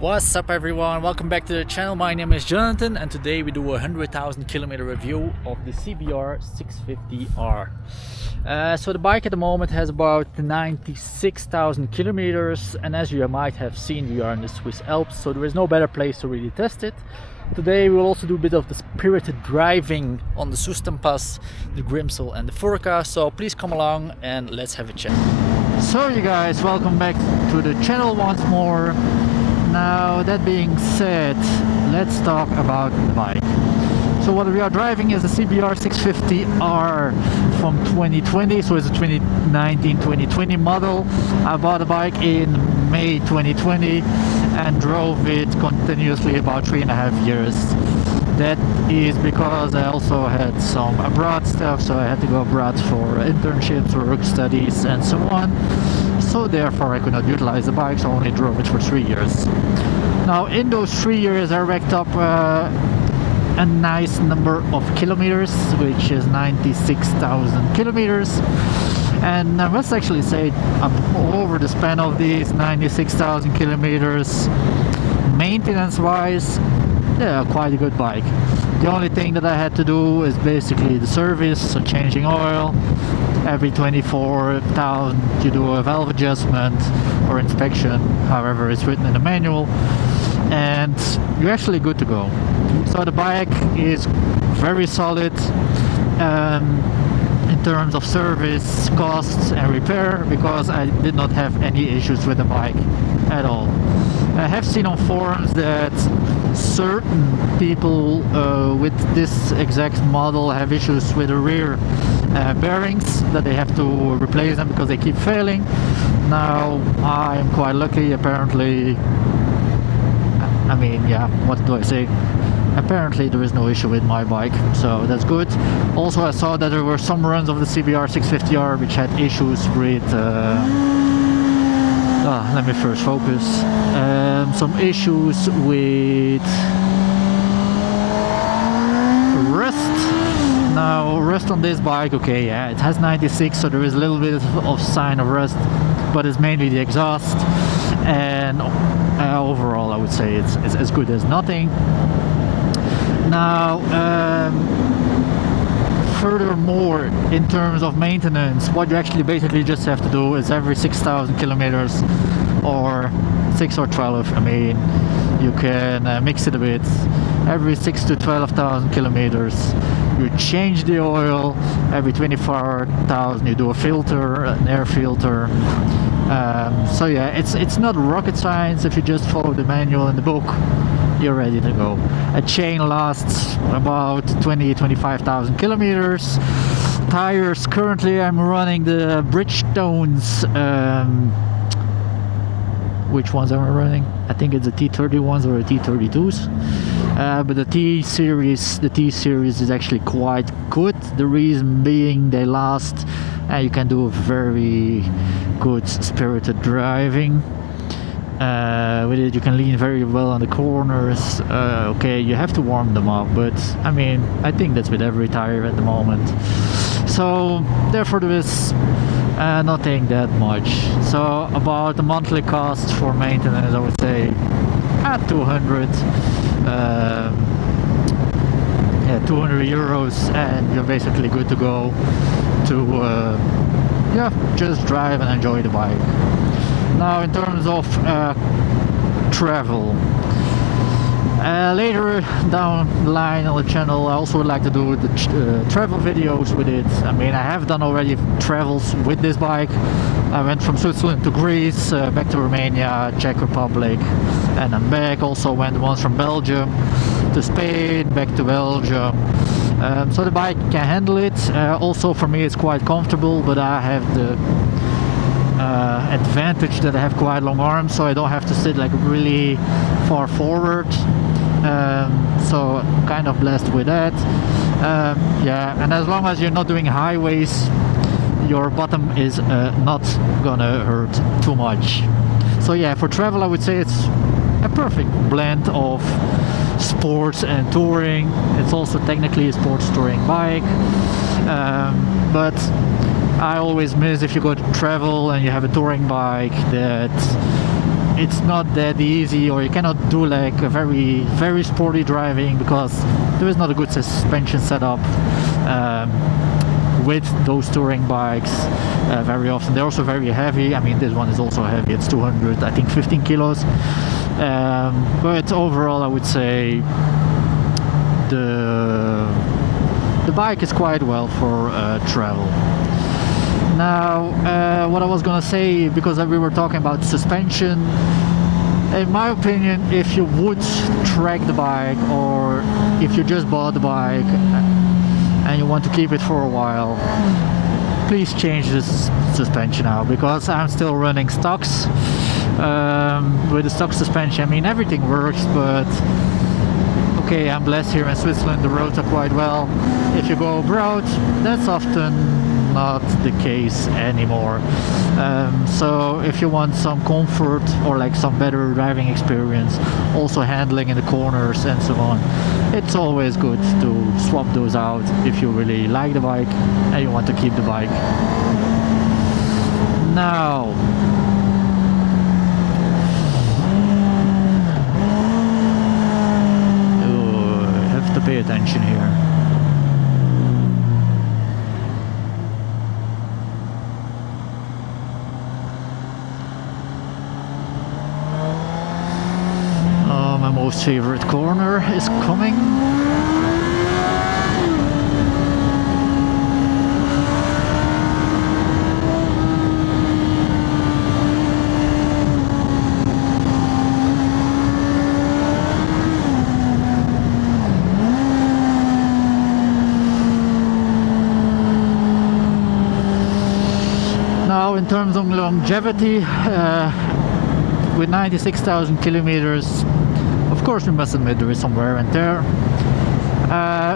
What's up everyone, welcome back to the channel. My name is Jonathan and today we do a 100,000 kilometer review of the CBR650R. So the bike at the moment has about 96,000 kilometers, and as you might have seen, we are in the Swiss Alps, so there is no better place to really test it. Today we will also do a bit of the spirited driving on the Pass, the Grimsel and the Furka, so please come along and let's have a chat. So you guys, welcome back to the channel once more. Now that being said, let's talk about the bike. So what we are driving is the CBR650R from 2020, so it's a 2019-2020 model. I bought a bike in May 2020 and drove it continuously about 3.5 years. That is because I also had some abroad stuff, so I had to go abroad for internships, work studies and so on. So therefore I could not utilize the bike, so I only drove it for 3 years. Now in those 3 years I racked up a nice number of kilometers, which is 96,000 kilometers. And I must actually say, over the span of these 96,000 kilometers, maintenance wise, yeah, quite a good bike. The only thing that I had to do is basically the service, so changing oil. Every 24,000 you do a valve adjustment or inspection, however it's written in the manual, and you're actually good to go. So the bike is very solid in terms of service, costs and repair, because I did not have any issues with the bike at all. I have seen on forums that certain people with this exact model have issues with the rear bearings, that they have to replace them because they keep failing. Now I am quite lucky, apparently. I mean, yeah, what do I say? Apparently there is no issue with my bike, so that's good. Also I saw that there were some runs of the CBR650R which had issues with let me first focus. Some issues with rust. Now rust on this bike, okay, yeah, it has 96, so there is a little bit of sign of rust, but it's mainly the exhaust, and overall I would say it's as good as nothing. Now furthermore, in terms of maintenance, what you actually basically just have to do is every 6,000 kilometers or 6 or 12, I mean, you can mix it a bit. Every 6 to 12,000 kilometers you change the oil. Every 24,000 you do a filter, an air filter. So yeah, it's not rocket science. If you just follow the manual in the book, you're ready to go. A chain lasts about 25,000 kilometers. Tires, currently I'm running the Bridgestones. Which ones am I running? I think it's the T31s or the T32s. But the T series is actually quite good. The reason being they last, you can do very good spirited driving. With it you can lean very well on the corners. Okay, you have to warm them up, but I mean, I think that's with every tire at the moment. So therefore there is nothing that much. So about the monthly cost for maintenance, I would say at 200 euros, and you're basically good to go to yeah, just drive and enjoy the bike. Now in terms of travel, later down the line on the channel I also would like to do the travel videos with it. I mean, I have done already travels with this bike. I went from Switzerland to Greece, back to Romania, Czech Republic, and I'm back. Also went once from Belgium to Spain, back to Belgium. So the bike can handle it. Also for me it's quite comfortable, but I have the advantage that I have quite long arms, so I don't have to sit like really far forward. So kind of blessed with that. Yeah, and as long as you're not doing highways, your bottom is not gonna hurt too much. So yeah, for travel I would say it's a perfect blend of sports and touring. It's also technically a sports touring bike, but I always miss if you go to travel and you have a touring bike that it's not that easy, or you cannot do like a very sporty driving, because there is not a good suspension setup with those touring bikes. Very often they're also very heavy. I mean, this one is also heavy, it's 200, I think 15 kilos. But overall I would say the bike is quite well for travel. Now, what I was gonna say, because we were talking about suspension, in my opinion, if you would track the bike, or if you just bought the bike and you want to keep it for a while, please change this suspension out, because I'm still running stocks with the stock suspension. I mean, everything works, but okay, I'm blessed here in Switzerland, the roads are quite well. If you go abroad, that's often not the case anymore. So if you want some comfort, or like some better driving experience, also handling in the corners and so on, it's always good to swap those out if you really like the bike and you want to keep the bike. Now, I have to pay attention here. My most favorite corner is coming. Now, in terms of longevity, with 96,000 kilometers, of course we must admit there is some wear and tear.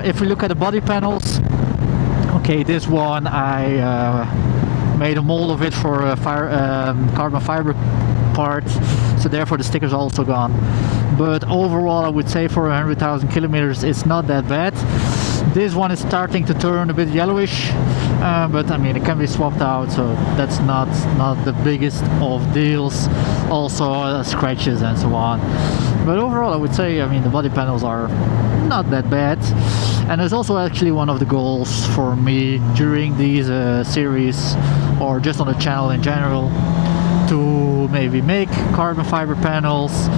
If we look at the body panels, okay, this one I made a mold of it for a carbon fiber part, so therefore the stickers are also gone. But overall I would say for 100,000 kilometers it's not that bad. This one is starting to turn a bit yellowish, but I mean, it can be swapped out, so that's not the biggest of deals. Also scratches and so on. But overall I would say, I mean, the body panels are not that bad. And it's also actually one of the goals for me during these series, or just on the channel in general, to maybe make carbon fiber panels,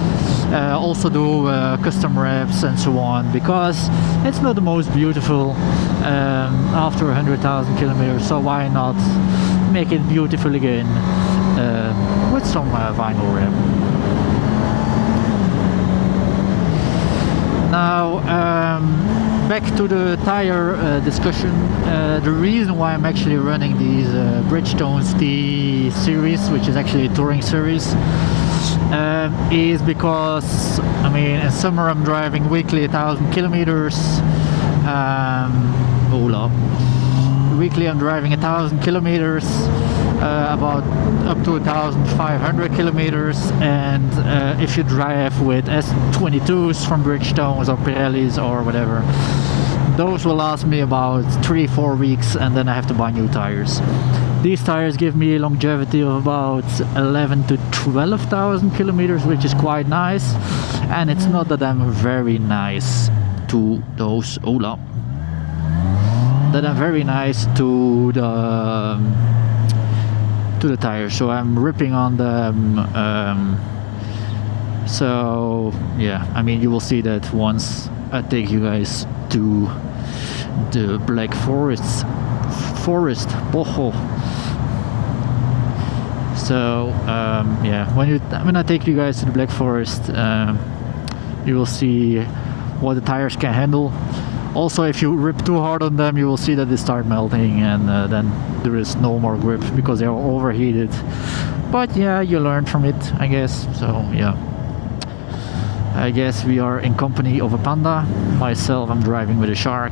also do custom wraps and so on, because it's not the most beautiful after 100,000 kilometers, so why not make it beautiful again with some vinyl wrap. Now, back to the tire discussion. The reason why I'm actually running these Bridgestones T series, which is actually a touring series, is because, I mean, in summer I'm driving weekly 1,000 kilometers. Weekly I'm driving 1,000 kilometers, about up to 1,500 kilometers, and if you drive with S22s from Bridgestones or Pirellis or whatever, those will last me about 3-4 weeks, and then I have to buy new tires. These tires give me a longevity of about 11 to 12,000 kilometers, which is quite nice. And it's not that I'm very nice to those that I'm very nice to the tires, so I'm ripping on them. So yeah, I mean, you will see that once I take you guys to the Black Forest Boho. So yeah, when I take you guys to the Black Forest, you will see what the tires can handle. Also, if you rip too hard on them, you will see that they start melting, and then there is no more grip because they are overheated. But yeah, you learn from it, I guess. So yeah, I guess we are in company of a panda. Myself, I'm driving with a shark.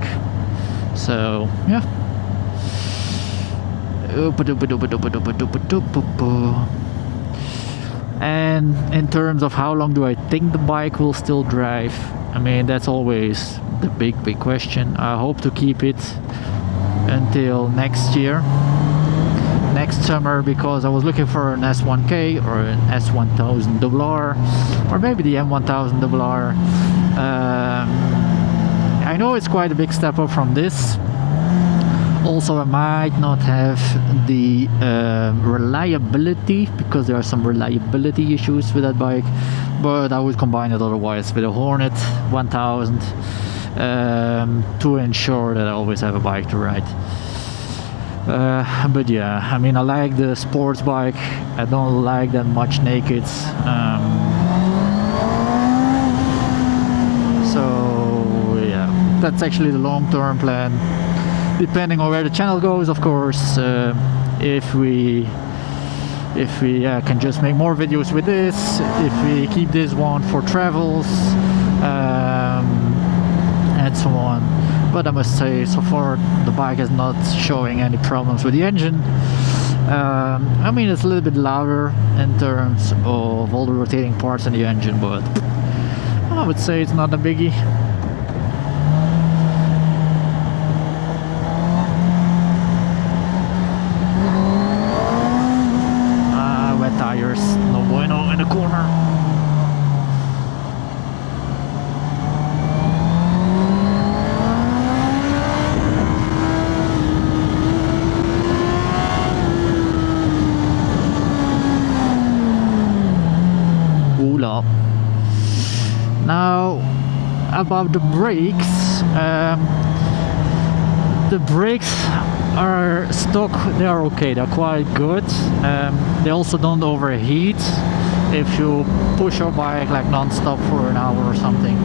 So yeah. And in terms of how long do I think the bike will still drive, I mean, that's always the big question. I hope to keep it until next year. next summer, because I was looking for an S1K or an S1000RR or maybe the M1000RR. I know it's quite a big step up from this. Also, I might not have the reliability, because there are some reliability issues with that bike, but I would combine it otherwise with a Hornet 1000 to ensure that I always have a bike to ride. But yeah, I mean, I like the sports bike. I don't like that much nakeds. So yeah, that's actually the long-term plan. Depending on where the channel goes, of course. If we can just make more videos with this, if we keep this one for travels, and so on. But I must say, so far the bike is not showing any problems with the engine. I mean, it's a little bit louder in terms of all the rotating parts in the engine, but I would say it's not a biggie. Wet tires, no bueno in the corner. Now about the brakes, the brakes are stock, they are okay, they're quite good. They also don't overheat if you push your bike like non-stop for an hour or something,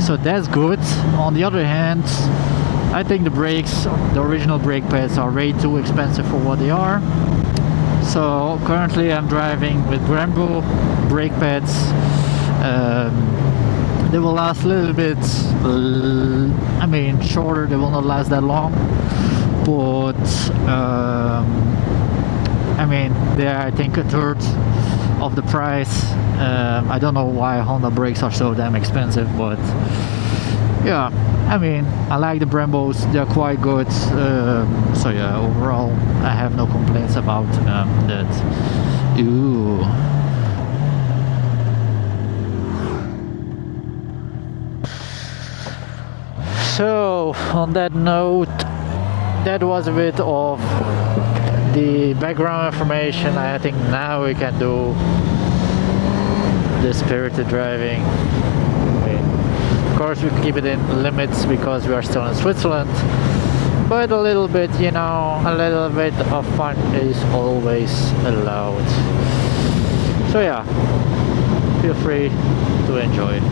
so that's good. On the other hand, I think the brakes, the original brake pads, are way too expensive for what they are. So currently I'm driving with Brembo brake pads. They will last a little bit, I mean, shorter, they will not last that long, but I mean, they're, I think, a third of the price. I don't know why Honda brakes are so damn expensive, but yeah, I mean, I like the Brembos, they're quite good. So yeah, overall I have no complaints about that. Ooh. So on that note, that was a bit of the background information. I think now we can do the spirited driving. Of course we keep it in limits because we are still in Switzerland, but a little bit, you know, a little bit of fun is always allowed. So yeah, feel free to enjoy.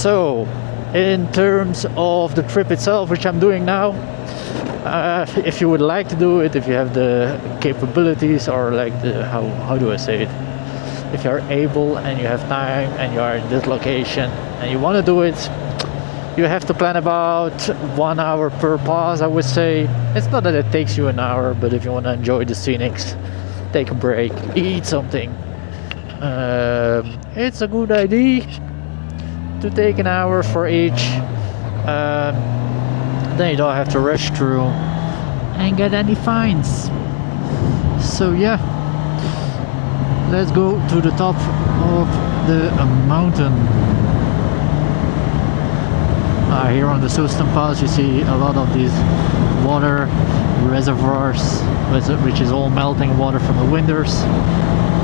So, in terms of the trip itself, which I'm doing now, if you would like to do it, if you have the capabilities, or like the how do I say it? If you're able and you have time and you are in this location and you want to do it, you have to plan about 1 hour per pass, I would say. It's not that it takes you an hour, but if you want to enjoy the scenics, take a break, eat something, it's a good idea to take an hour for each. Then you don't have to rush through and get any fines. So yeah, let's go to the top of the mountain. Here on the Soestem Pass you see a lot of these water reservoirs, which is all melting water from the winters,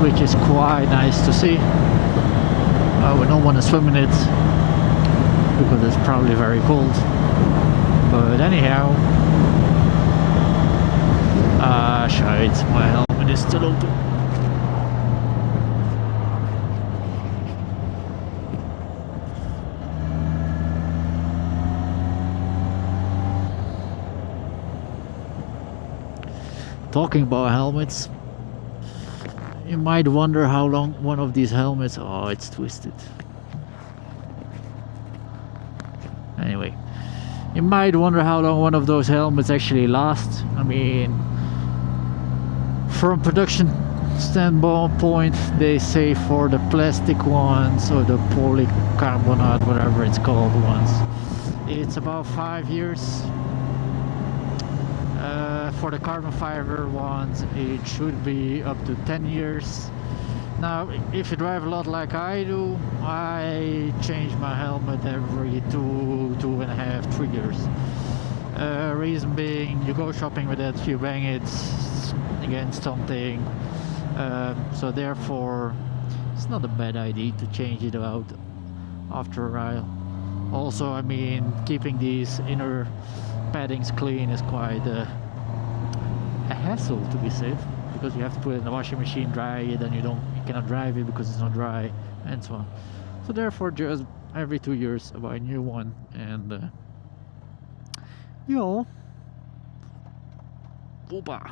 which is quite nice to see. I would not want to swim in it because it's probably very cold, but anyhow, shite, my helmet is still open. Talking about helmets, you might wonder how long one of these helmets... Oh, it's twisted. Anyway, you might wonder how long one of those helmets actually lasts. I mean, from production standpoint, they say for the plastic ones or the polycarbonate, whatever it's called ones, it's about 5 years. For the carbon fiber ones, it should be up to 10 years. Now, if you drive a lot like I do, I change my helmet every 2.5, 3 years. Reason being, you go shopping with it, you bang it against something, so therefore it's not a bad idea to change it out after a while. Also, I mean, keeping these inner paddings clean is quite a hassle, to be safe, because you have to put it in the washing machine, dry it, and you cannot drive it because it's not dry, and so on. So therefore, just every 2 years I buy a new one, and yo, opa.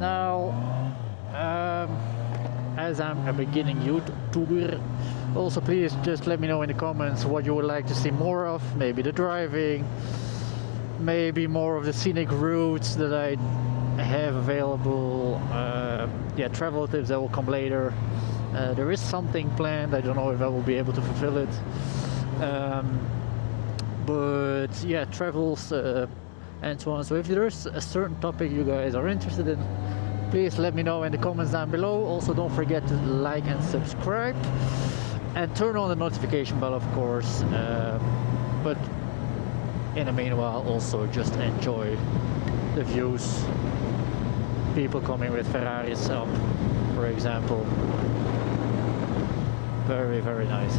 Now, as I'm a beginning YouTuber, also please just let me know in the comments what you would like to see more of. Maybe the driving, maybe more of the scenic routes that I have available. Yeah, travel tips that will come later. There is something planned, I don't know if I will be able to fulfill it. But yeah, travels and so on. So if there's a certain topic you guys are interested in, please let me know in the comments down below. Also, don't forget to like and subscribe and turn on the notification bell, of course. But in the meanwhile, also just enjoy the views. People coming with Ferraris up, for example. Very, very nice.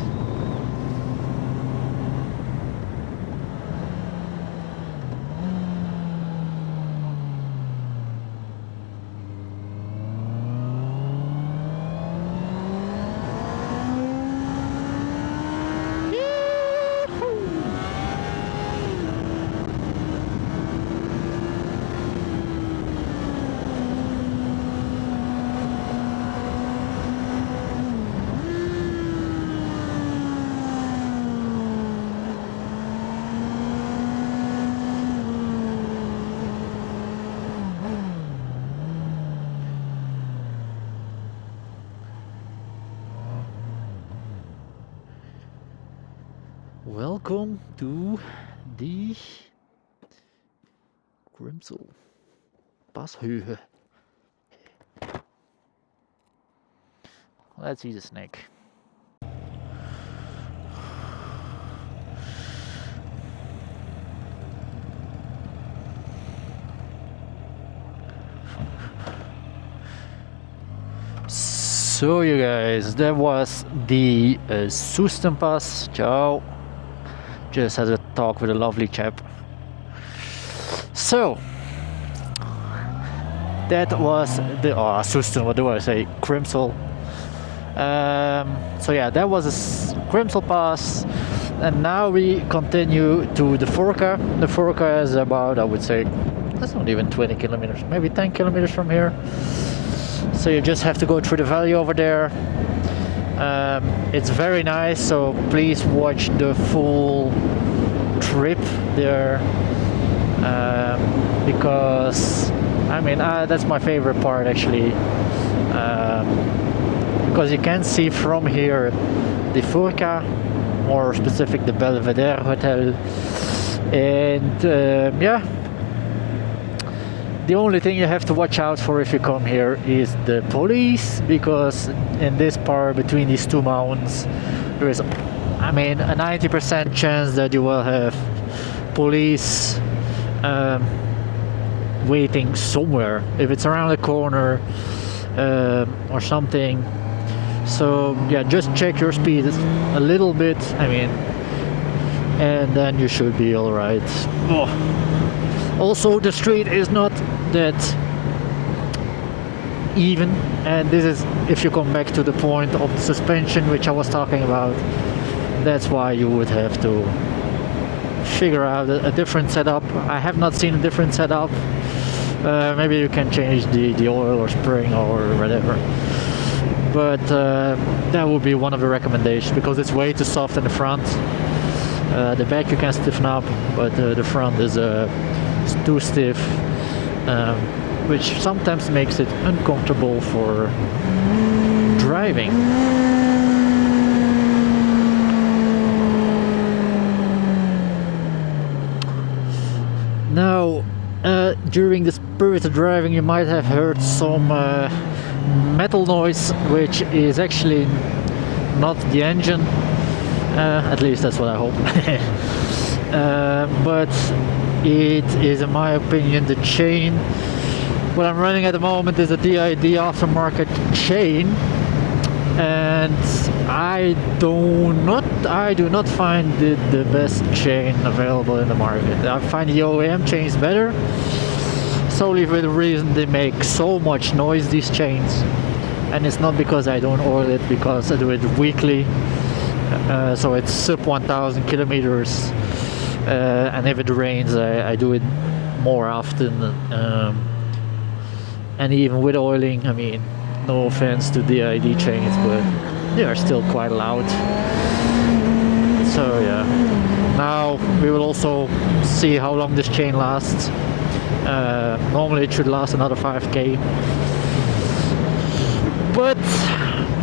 Welcome to the Grimsel Pashöhe. Let's see the snake. So you guys, that was the Soestem Pass. Ciao. Just had a talk with a lovely chap. So that was the Soestem, what do I say? Grimsel So yeah, that was Grimsel Pass, and now we continue to the Furka. The Furka is about, I would say, that's not even 20 kilometers, maybe 10 kilometers from here. So you just have to go through the valley over there. It's very nice, so please watch the full trip there, because I mean that's my favorite part actually, because you can see from here the Furka, more specific the Belvedere Hotel, and yeah, the only thing you have to watch out for if you come here is the police, because in this part between these two mountains there is, I mean, a 90% chance that you will have police waiting somewhere, if it's around the corner or something. So yeah, just check your speed a little bit, I mean, and then you should be all right. Oh. Also, the street is not that even, and this is, if you come back to the point of the suspension which I was talking about, that's why you would have to figure out a different setup. I have not seen a different setup. Maybe you can change the oil or spring or whatever, but that would be one of the recommendations, because it's way too soft in the front. The back you can stiffen up, but the front is too stiff, which sometimes makes it uncomfortable for driving. Now, during the spirited driving you might have heard some metal noise, which is actually not the engine, at least that's what I hope. But it is, in my opinion, the chain. What I'm running at the moment is a DID aftermarket chain, and I do not find it the best chain available in the market. I find the OEM chains better, solely for the reason they make so much noise, these chains. And it's not because I don't oil it, because I do it weekly, so it's sub 1000 kilometers, and if it rains I do it more often, and even with oiling, I mean, no offense to DID chains, but they are still quite loud. So yeah, now we will also see how long this chain lasts. Normally it should last another 5k, but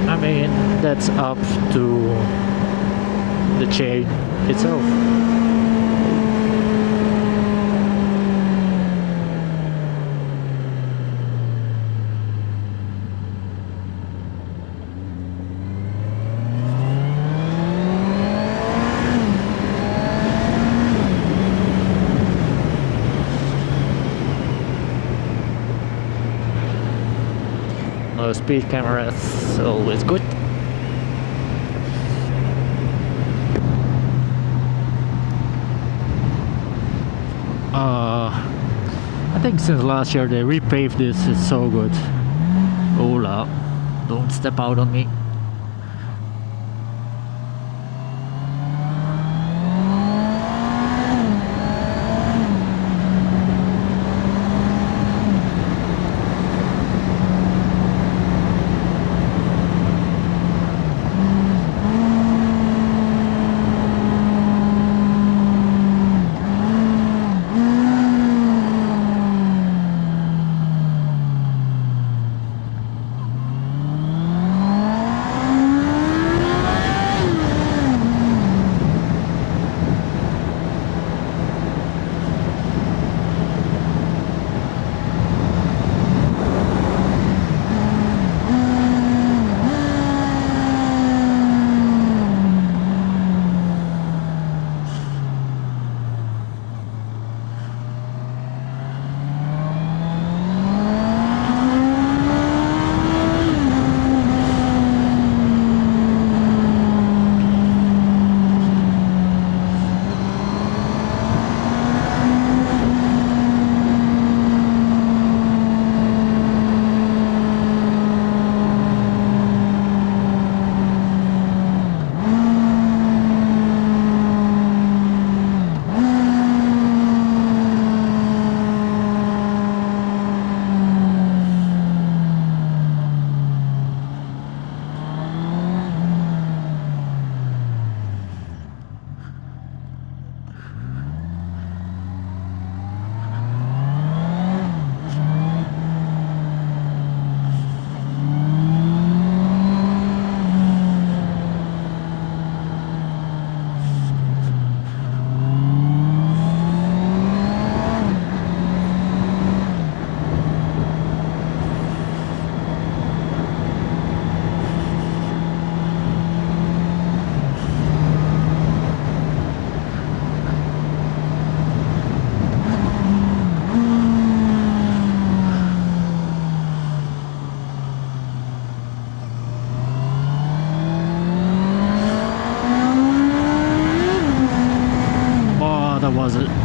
I mean, that's up to the chain itself. No speed camera is always good. I think since last year they repaved this, it's so good. Hola, don't step out on me.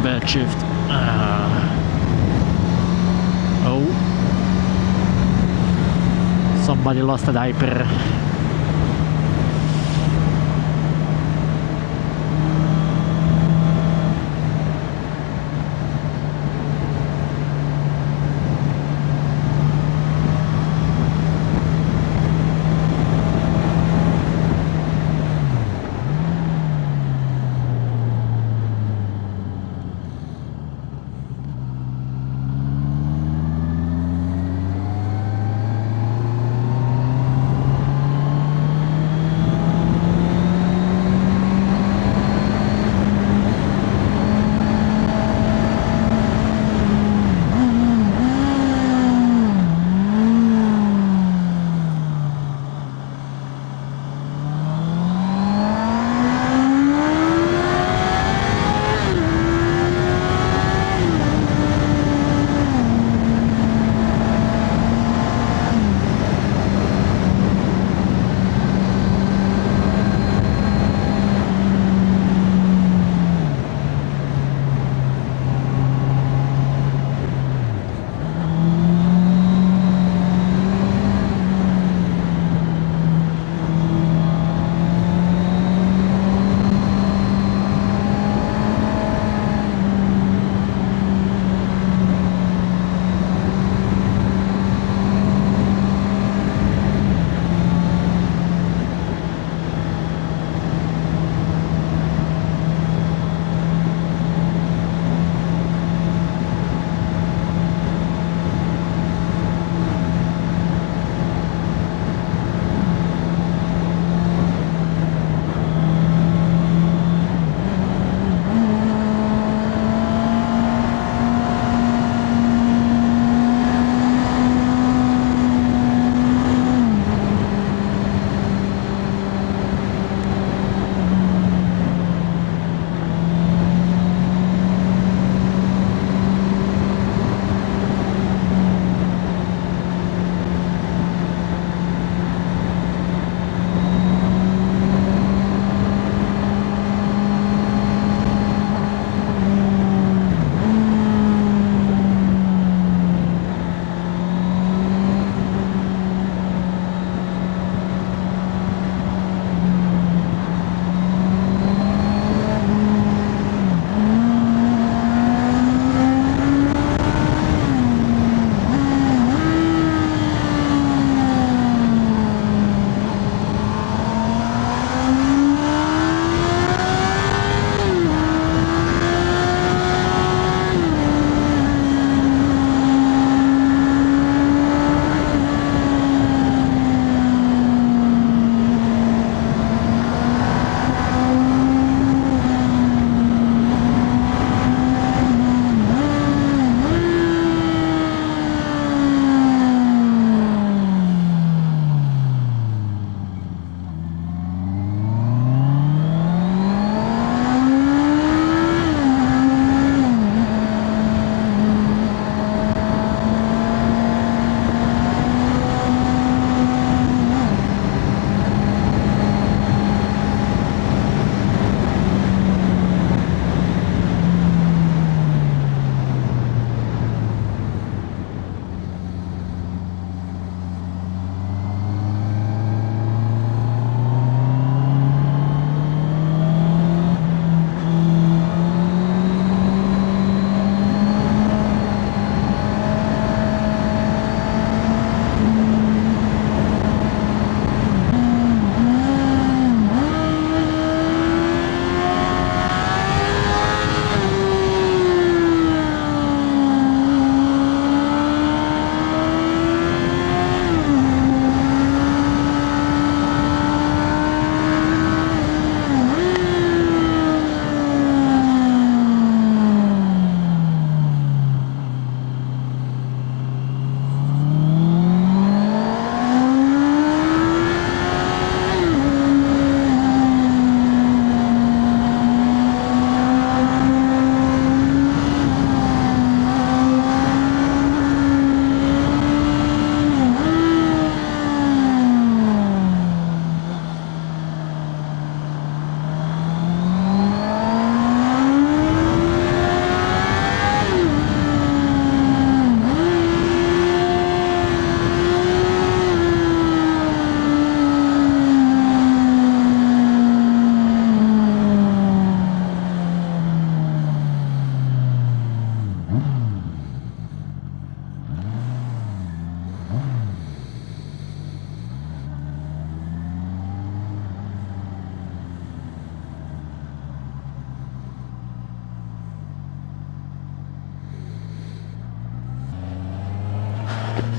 Bad shift. Oh. Somebody lost a diaper.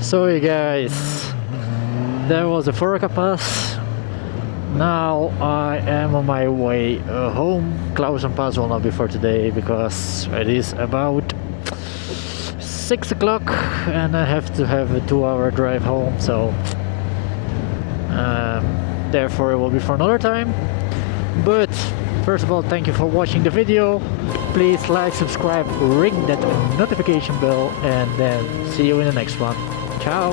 So you guys, there was the Furka pass. Now I am on my way home. Klausen pass will not be for today because it is about 6 o'clock and I have to have a 2-hour drive home, so therefore it will be for another time. But first of all, thank you for watching the video. Please like, subscribe, ring that notification bell, and then see you in the next one. Ciao.